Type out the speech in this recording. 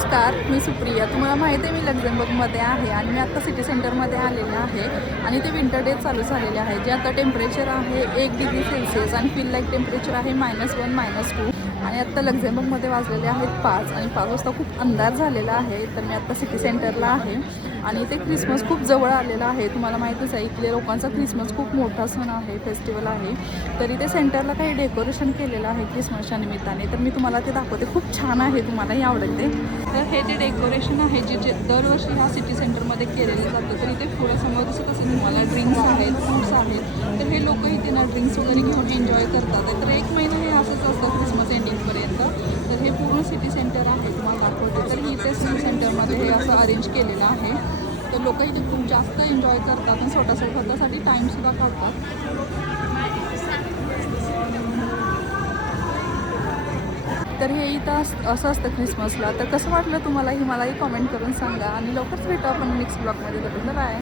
नमस्कार मी सुप्रिया. तुम्हाला माहिती आहे मी लक्झमबर्गमध्ये आहे आणि मी आत्ता सिटी सेंटरमध्ये आलेलं आहे. आणि ते विंटर डे चालू झालेले आहे. जे आता टेम्परेचर आहे एक डिग्री सेल्सिअस आणि फील लाईक टेम्परेचर आहे मायनस वन मायनस टू आणि आत्ता लक्झमबर्गमध्ये वाजलेले आहेत पाच आणि पाच वाजता खूप अंधार झालेला आहे. तर मी आत्ता सिटी सेंटरला आहे. आणि ते क्रिसमस खूप जवळ आलेलं आहे. तुम्हाला माहितीच आहे इथले लोकांचा क्रिसमस खूप मोठा सण आहे फेस्टिवल आहे. तरी ते सेंटरला काही डेकोरेशन केलेलं आहे क्रिसमसच्या निमित्ताने. तर मी तुम्हाला ते दाखवते. खूप छान आहे तुम्हालाही आवडेल ते. तर हे जे डेकोरेशन आहे जे जे दरवर्षी ह्या सिटी सेंटरमध्ये केलेलं जातं तर इथे पुढं दिसत असेल तुम्हाला ड्रिंक्स आहेत फ्रूट्स आहेत. तर हे लोक इथे ना ड्रिंक्स वगैरे घेऊन एन्जॉय करतात. तर एक महिना हे असंच असतं क्रिसमस एंडिंगपर्यंत तर हे पूर्ण सिटी सेंटर आहे तुम्हाला दाखवतो. तर इथे सिटी सेंटरमध्ये हे असं अरेंज केलेलं आहे. तर लोक इथे खूप जास्त एन्जॉय करतात आणि स्वतः स्वतःसाठी टाईमसुद्धा काढतात. तर हे इथं अस- असं असतं क्रिसमसला तर कसं वाटलं तुम्हाला? ही मलाही कॉमेंट करून सांगा. आणि लवकरच भेटू आपण नेक्स्ट ब्लॉगमध्ये तर बाय